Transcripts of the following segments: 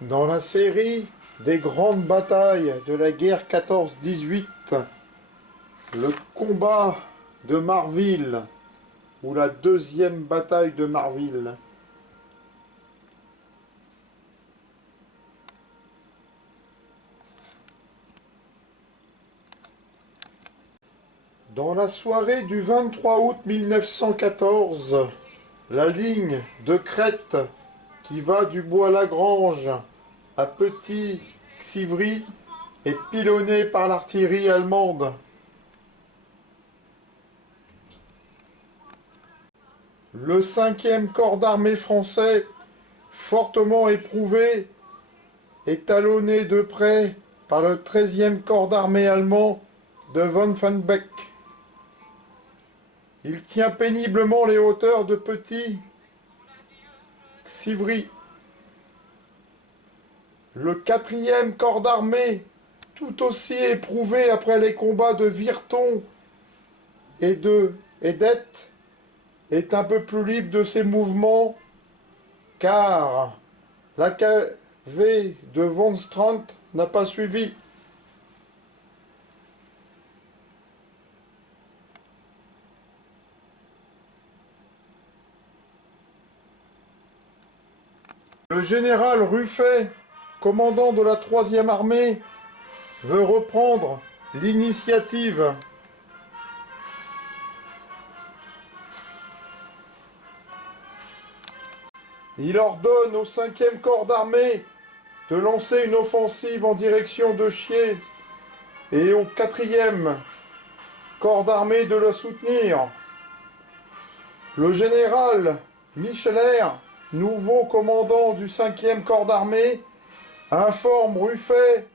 Dans la série des grandes batailles de la guerre 14-18, le combat de Marville, ou la deuxième bataille de Marville. Dans la soirée du 23 août 1914, la ligne de crête qui va du Bois-Lagrange à Petit-Xivry est pilonnée par l'artillerie allemande. Le 5e corps d'armée français, fortement éprouvé, est talonné de près par le 13e corps d'armée allemand de von Fannbeck. Il tient péniblement les hauteurs de Petit-Xivry. Le 4e corps d'armée, tout aussi éprouvé après les combats de Virton et de Edette, est un peu plus libre de ses mouvements, car la cavée de von Strandt n'a pas suivi. Le général Ruffey, commandant de la 3e armée, veut reprendre l'initiative. Il ordonne au 5e corps d'armée de lancer une offensive en direction de Chiers et au 4e corps d'armée de le soutenir. Le général Micheler, nouveau commandant du 5e corps d'armée, informe Ruffey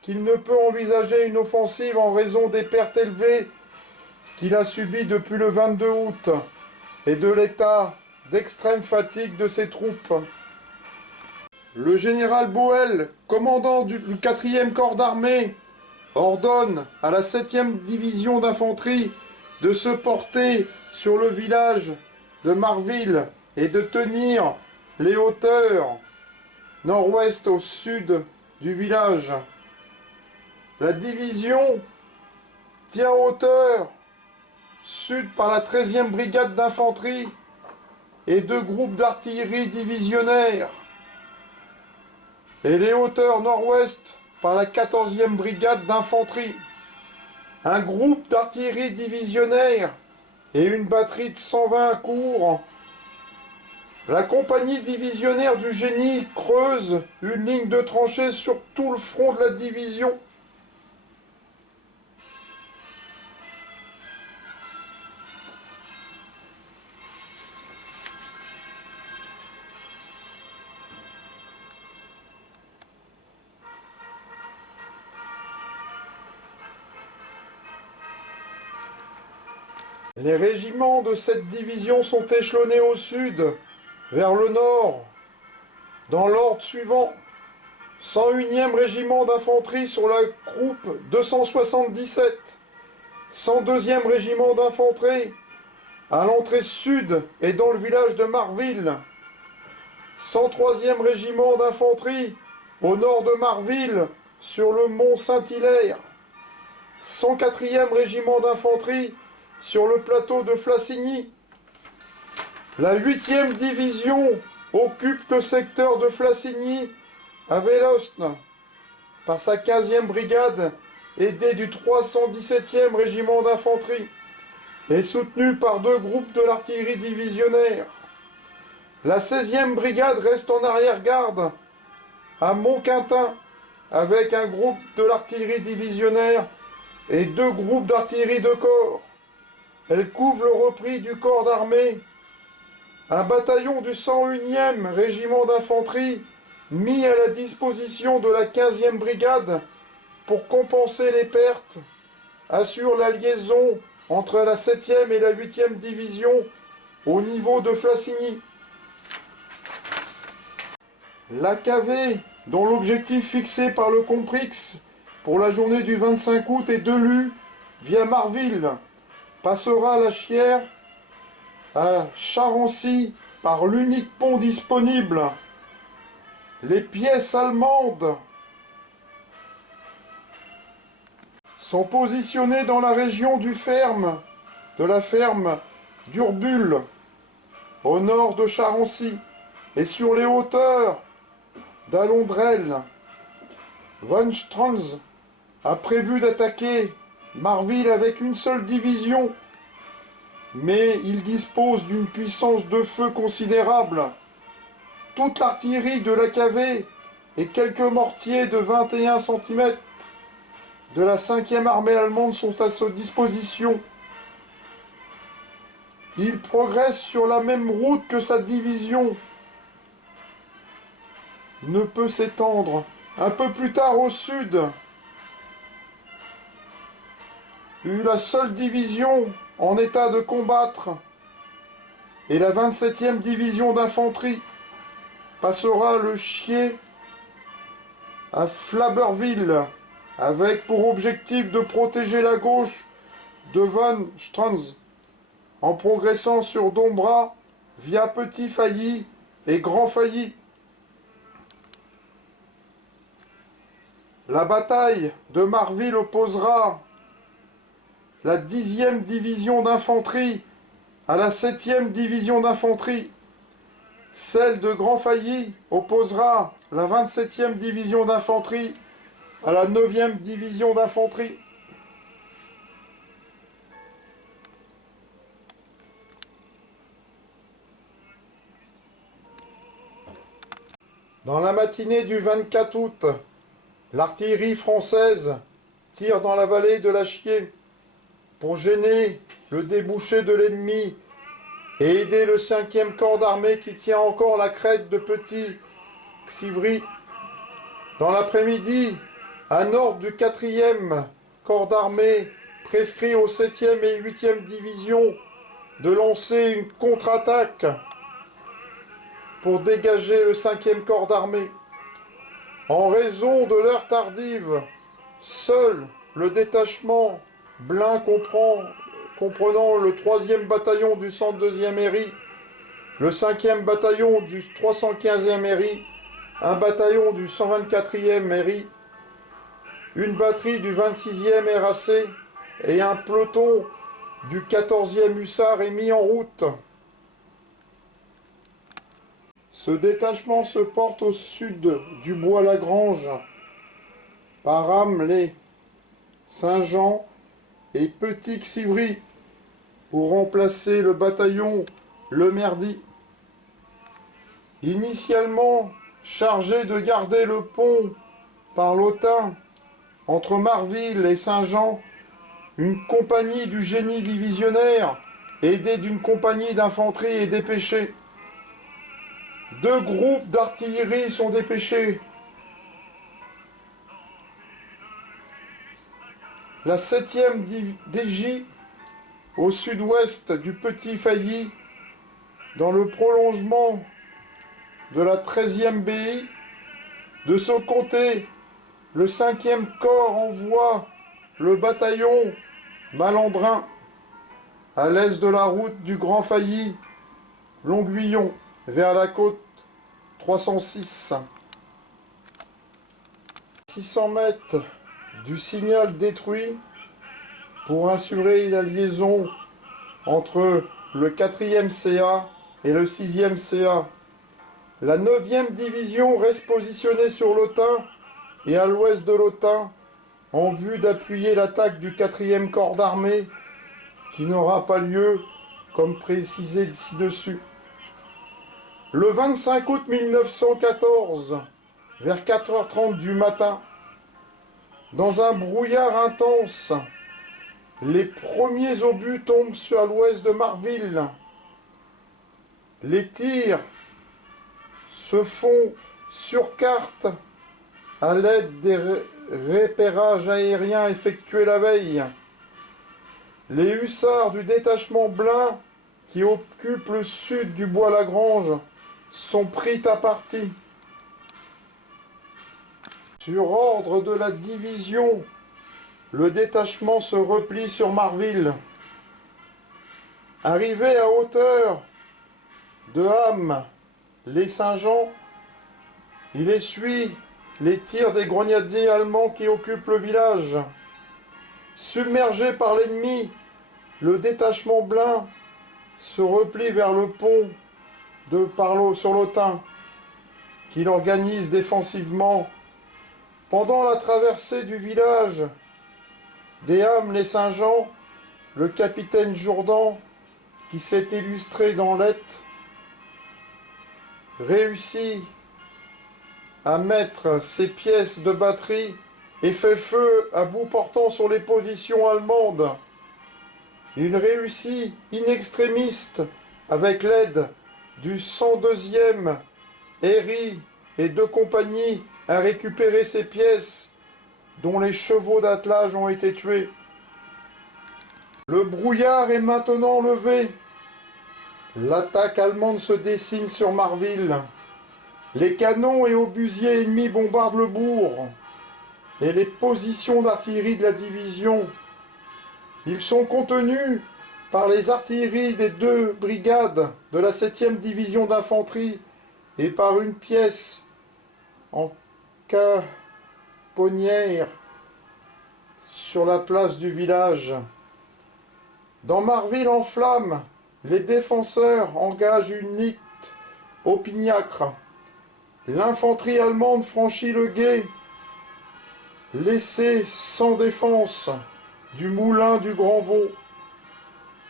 qu'il ne peut envisager une offensive en raison des pertes élevées qu'il a subies depuis le 22 août et de l'état d'extrême fatigue de ses troupes. Le général Boel, commandant du 4e corps d'armée, ordonne à la 7e division d'infanterie de se porter sur le village de Marville et de tenir les hauteurs nord-ouest au sud du village. La division tient hauteur sud par la 13e brigade d'infanterie et 2 groupes d'artillerie divisionnaire, et les hauteurs nord-ouest par la 14e brigade d'infanterie. Un groupe d'artillerie divisionnaire et une batterie de 120 à court. La compagnie divisionnaire du génie creuse une ligne de tranchées sur tout le front de la division. Les régiments de cette division sont échelonnés au sud, vers le nord, dans l'ordre suivant. 101e régiment d'infanterie sur la groupe 277, 102e régiment d'infanterie à l'entrée sud et dans le village de Marville, 103e régiment d'infanterie au nord de Marville sur le mont Saint-Hilaire, 104e régiment d'infanterie sur le plateau de Flassigny. La 8e division occupe le secteur de Flassigny à Vélosne par sa 15e brigade aidée du 317e régiment d'infanterie et soutenue par 2 groupes de l'artillerie divisionnaire. La 16e brigade reste en arrière-garde à Montquintin avec un groupe de l'artillerie divisionnaire et 2 groupes d'artillerie de corps. Elle couvre le repris du corps d'armée. Un bataillon du 101e régiment d'infanterie mis à la disposition de la 15e brigade pour compenser les pertes assure la liaison entre la 7e et la 8e division au niveau de Flassigny. L'AKV, dont l'objectif fixé par le Comprix pour la journée du 25 août est de Lu via Marville, passera la Chière à Charency par l'unique pont disponible. Les pièces allemandes sont positionnées dans la région de la ferme d'Urbul, au nord de Charancy, et sur les hauteurs d'Alondrel. Von Strunz a prévu d'attaquer Marville avec une seule division, mais il dispose d'une puissance de feu considérable. Toute l'artillerie de l'AKV et quelques mortiers de 21 cm de la 5e armée allemande sont à sa disposition. Il progresse sur la même route que sa division ne peut s'étendre. Un peu plus tard au sud, la seule division en état de combattre et la 27e division d'infanterie passera le Chier à Flaberville avec pour objectif de protéger la gauche de Von Strunz en progressant sur Dombra via Petit Failly et Grand Failly. La bataille de Marville opposera la 10e division d'infanterie à la 7e division d'infanterie. Celle de Grand Failly opposera la 27e division d'infanterie à la 9e division d'infanterie. Dans la matinée du 24 août, l'artillerie française tire dans la vallée de la Chier pour gêner le débouché de l'ennemi et aider le 5e corps d'armée qui tient encore la crête de Petit Xivry. Dans l'après-midi, un ordre du 4e corps d'armée prescrit aux 7e et 8e divisions de lancer une contre-attaque pour dégager le 5e corps d'armée. En raison de l'heure tardive, seul le détachement Blin comprenant le 3e bataillon du 102e RI, le 5e bataillon du 315e RI, un bataillon du 124e RI, une batterie du 26e RAC et un peloton du 14e hussard est mis en route. Ce détachement se porte au sud du Bois-Lagrange, par Amelé, Saint-Jean et Petit Xivry, pour remplacer le bataillon Le Merdy. Initialement chargé de garder le pont par l'Autun entre Marville et Saint-Jean, une compagnie du génie divisionnaire, aidée d'une compagnie d'infanterie, est dépêchée. 2 groupes d'artillerie sont dépêchés. La 7e DJ au sud-ouest du Petit Failly, dans le prolongement de la 13e BI. De son côté, le 5e corps envoie le bataillon Malandrin à l'est de la route du Grand Failly, Longuillon, vers la côte 306. 600 mètres du signal détruit pour assurer la liaison entre le 4e CA et le 6e CA. La 9e division reste positionnée sur l'Autun et à l'ouest de l'Autun en vue d'appuyer l'attaque du 4e corps d'armée qui n'aura pas lieu comme précisé ci-dessus. Le 25 août 1914, vers 4h30 du matin, dans un brouillard intense, les premiers obus tombent à l'ouest de Marville. Les tirs se font sur carte à l'aide des repérages aériens effectués la veille. Les hussards du détachement Blin, qui occupent le sud du Bois-Lagrange, sont pris à partie. Sur ordre de la division, le détachement se replie sur Marville. Arrivé à hauteur de Ham, les Saint-Jean, Il essuie les tirs des grenadiers allemands qui occupent le village. Submergé par l'ennemi, le détachement Blain se replie vers le pont de Parlo sur l'Autun, qu'il organise défensivement. Pendant la traversée du village des Ham-les-Saint-Jean, le capitaine Jourdan, qui s'est illustré dans l'Aisne, réussit à mettre ses pièces de batterie et fait feu à bout portant sur les positions allemandes. Il réussit in extremis avec l'aide du 102e Herry et 2 compagnies à récupérer ses pièces dont les chevaux d'attelage ont été tués. Le brouillard est maintenant levé. L'attaque allemande se dessine sur Marville. Les canons et obusiers ennemis bombardent le bourg et les positions d'artillerie de la division. Ils sont contenus par les artilleries des 2 brigades de la 7e division d'infanterie et par une pièce en caponnière sur la place du village. Dans Marville en flammes, les défenseurs engagent une lutte opiniâtre. L'infanterie allemande franchit le gué, laissé sans défense du moulin du Grand Vaux.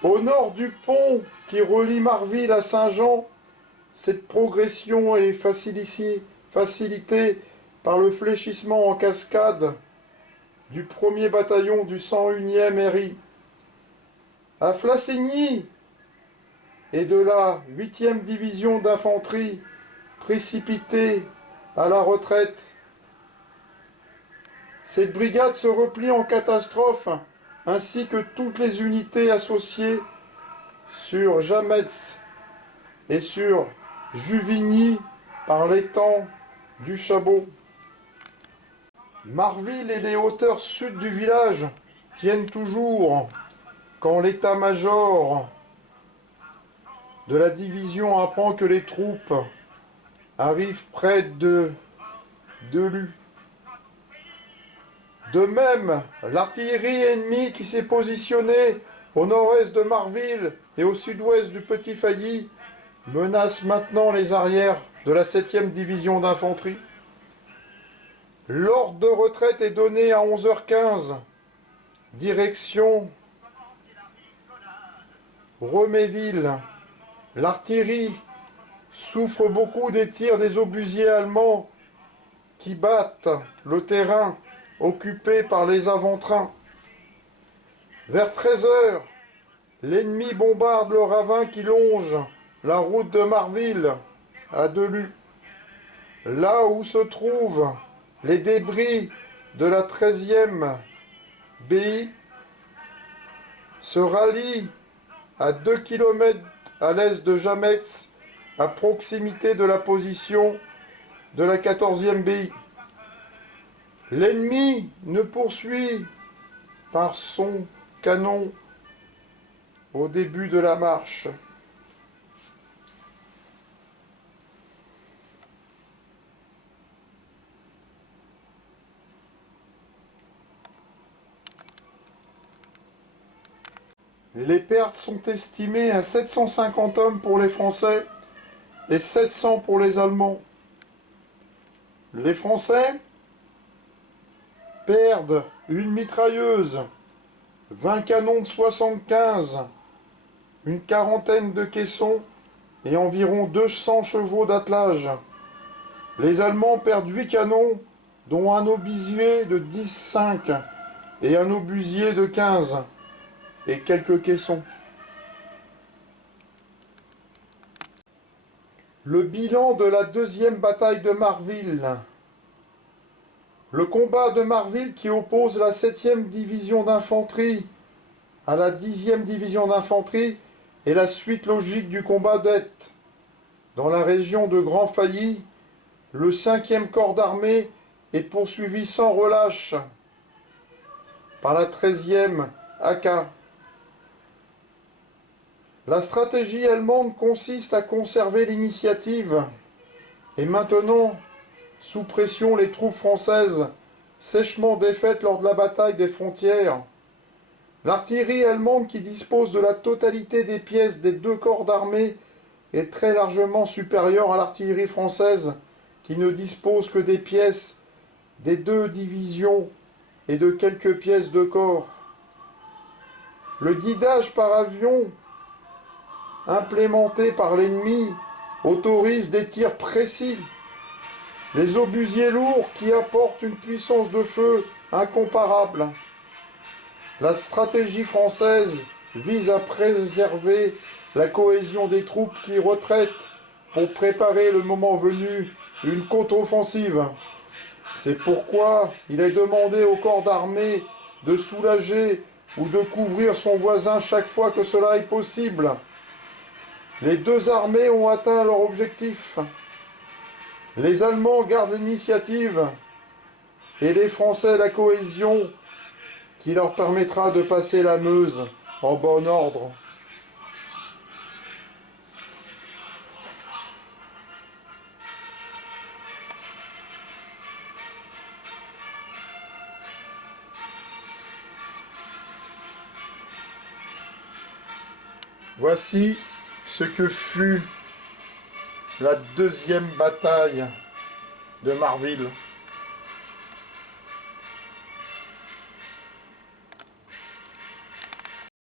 Au nord du pont qui relie Marville à Saint-Jean, cette progression est facilitée par le fléchissement en cascade du 1er bataillon du 101e Herry. À Flassigny et de la 8e division d'infanterie précipitée à la retraite. Cette brigade se replie en catastrophe, ainsi que toutes les unités associées sur Jametz et sur Juvigny par l'étang du Chabot. Marville et les hauteurs sud du village tiennent toujours quand l'état-major de la division apprend que les troupes arrivent près de Delus. De même, l'artillerie ennemie qui s'est positionnée au nord-est de Marville et au sud-ouest du Petit Failly menace maintenant les arrières de la 7e division d'infanterie. L'ordre de retraite est donné à 11h15, direction Reméville. L'artillerie souffre beaucoup des tirs des obusiers allemands qui battent le terrain occupé par les avant-trains. Vers 13h, l'ennemi bombarde le ravin qui longe la route de Marville à Delus, là où se trouvent les débris de la 13e BI, se rallient à 2 km à l'est de Jametz, à proximité de la position de la 14e BI. L'ennemi ne poursuit par son canon au début de la marche. Les pertes sont estimées à 750 hommes pour les Français et 700 pour les Allemands. Les Français perdent une mitrailleuse, 20 canons de 75, une quarantaine de caissons et environ 200 chevaux d'attelage. Les Allemands perdent 8 canons, dont un obusier de 10,5 et un obusier de 15, et quelques caissons. Le bilan de la 2e bataille de Marville. Le combat de Marville qui oppose la 7e division d'infanterie à la 10e division d'infanterie est la suite logique du combat d'Aisne. Dans la région de Grand Failly, le 5e corps d'armée est poursuivi sans relâche par la 13e AK. La stratégie allemande consiste à conserver l'initiative et maintenant sous pression les troupes françaises, sèchement défaites lors de la bataille des frontières. L'artillerie allemande, qui dispose de la totalité des pièces des deux corps d'armée, est très largement supérieure à l'artillerie française, qui ne dispose que des pièces des deux divisions et de quelques pièces de corps. Le guidage par avion implémenté par l'ennemi autorise des tirs précis. Les obusiers lourds qui apportent une puissance de feu incomparable. La stratégie française vise à préserver la cohésion des troupes qui retraitent pour préparer le moment venu une contre-offensive. C'est pourquoi il est demandé au corps d'armée de soulager ou de couvrir son voisin chaque fois que cela est possible. Les deux armées ont atteint leur objectif. Les Allemands gardent l'initiative et les Français la cohésion qui leur permettra de passer la Meuse en bon ordre. Voici ce que fut la deuxième bataille de Marville.